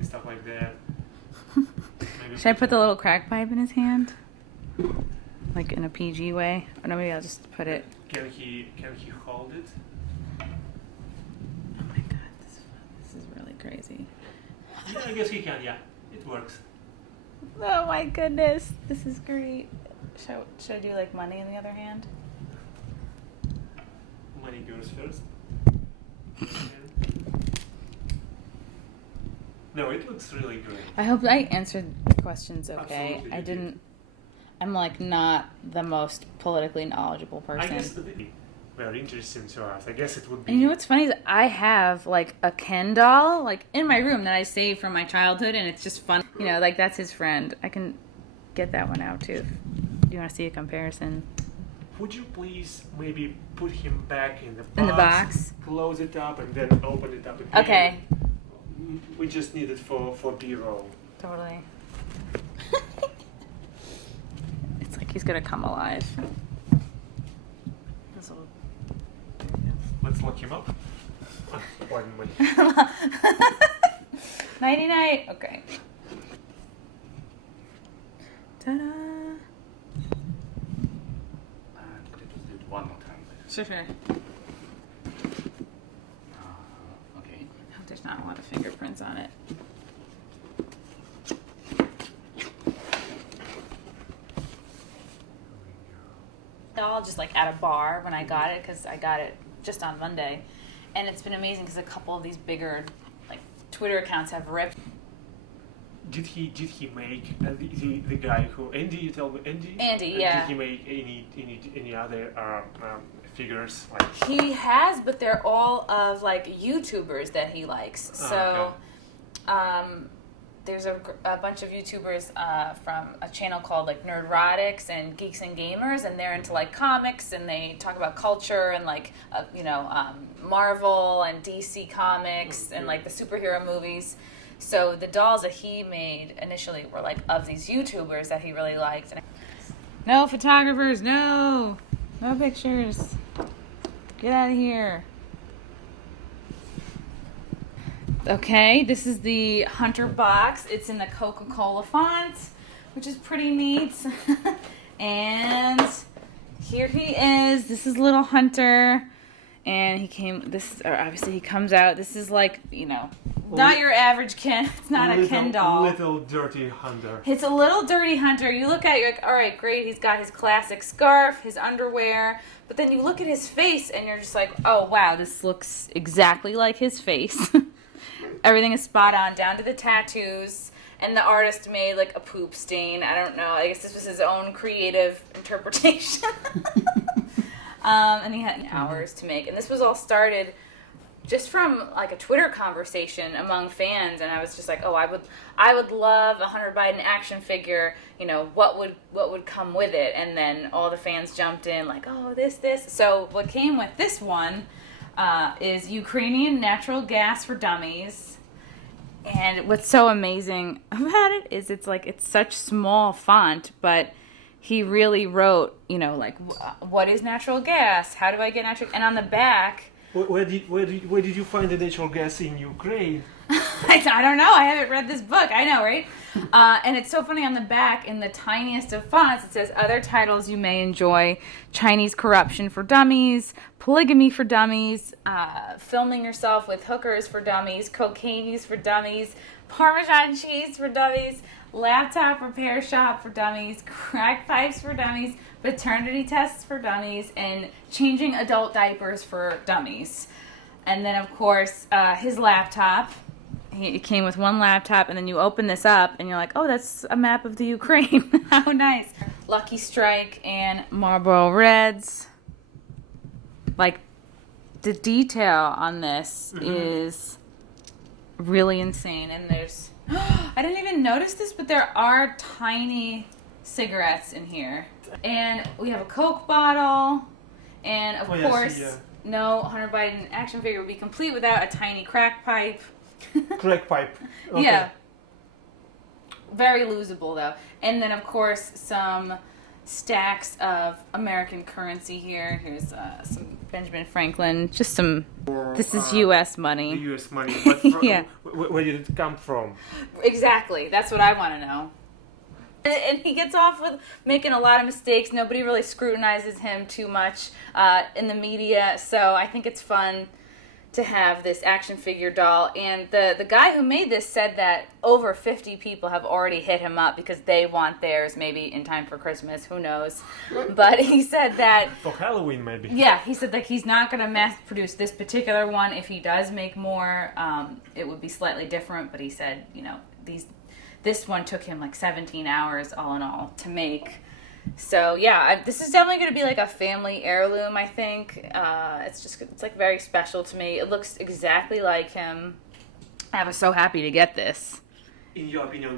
and stuff like that. Should I put the little crack pipe in his hand? Like in a PG way? Or no, maybe I'll just put it... Can he hold it? Oh my god, this is really crazy. Yeah, I guess he can, yeah. It works. Oh my goodness, this is great. Should I do like money in the other hand? Money goes first. No, it looks really great. I hope I answered the questions okay. Absolutely, I didn't... I'm like not the most politically knowledgeable person. I guess it would be very interesting to us. I guess it would be... And you know what's funny is I have like a Ken doll like in my room that I saved from my childhood, and it's just fun. You know, like that's his friend. I can get that one out too. Do you want to see a comparison? Would you please maybe put him back in the box? In the box? Close it up and then open it up again. Okay. We just need it for B-roll. Totally. It's like he's gonna come alive. Let's lock him up. Pardon me. Nighty night. Okay. Ta-da. Could I just do it one more time, please? Sure. Okay. I hope there's not a lot of fingerprints on it. All just like at a bar when I got it, because I got it just on Monday, and it's been amazing because a couple of these bigger like Twitter accounts have ripped. Did he make the guy who Andy? You tell me Andy. Andy, yeah. Did he make any other figures like? He has, but they're all of like YouTubers that he likes. So, okay. There's a bunch of YouTubers from a channel called like Nerdrotics and Geeks and Gamers, and they're into like comics, and they talk about culture and like Marvel and DC comics and like the superhero movies. So the dolls that he made initially were like of these YouTubers that he really liked. No photographers, no pictures. Get out of here. Okay, this is the Hunter box. It's in the Coca-Cola font, which is pretty neat. And here he is. This is little Hunter. And obviously he comes out. This is like, not your average Ken. It's not a Ken doll. Little dirty Hunter. It's a little dirty Hunter. You look at it, you're like, all right, great. He's got his classic scarf, his underwear. But then you look at his face and you're just like, oh, wow, this looks exactly like his face. Everything is spot on, down to the tattoos. And the artist made like a poop stain. I don't know. I guess this was his own creative interpretation. And he had hours to make. And this was all started just from like a Twitter conversation among fans. And I was just like, oh, I would love a Hunter Biden action figure. What would come with it? And then all the fans jumped in like, oh, this. So what came with this one is Ukrainian natural gas for dummies. And what's so amazing about it is it's such small font, but he really wrote, what is natural gas? How do I get natural? And on the back, where did you find the natural gas in Ukraine? I don't know. I haven't read this book. I know, right? And it's so funny on the back, in the tiniest of fonts, it says, other titles you may enjoy: Chinese corruption for dummies, polygamy for dummies, filming yourself with hookers for dummies, cocaine use for dummies, Parmesan cheese for dummies, laptop repair shop for dummies, crack pipes for dummies, paternity tests for dummies, and changing adult diapers for dummies. And then, of course, his laptop. It came with one laptop, and then you open this up, and you're like, oh, that's a map of the Ukraine. How nice. Lucky Strike and Marlboro Reds. Like, the detail on this is really insane. And there's... I didn't even notice this, but there are tiny cigarettes in here. And we have a Coke bottle. And, of course, no Hunter Biden action figure would be complete without a tiny crack pipe. Crack pipe. Okay. Yeah. Very losable, though. And then, of course, some stacks of American currency here. Here's some Benjamin Franklin. Just some. This is U.S. money. The U.S. money. But Yeah. Where did it come from? Exactly. That's what I want to know. And he gets off with making a lot of mistakes. Nobody really scrutinizes him too much in the media. So I think it's fun to have this action figure doll. And the guy who made this said that over 50 people have already hit him up because they want theirs, maybe in time for Christmas. Who knows? But he said that... For Halloween, maybe. Yeah, he said that he's not going to mass produce this particular one. If he does make more, it would be slightly different. But he said, you know, this one took him like 17 hours all in all to make. So yeah, this is definitely going to be like a family heirloom, I think. It's like very special to me. It looks exactly like him. I was so happy to get this. In your opinion,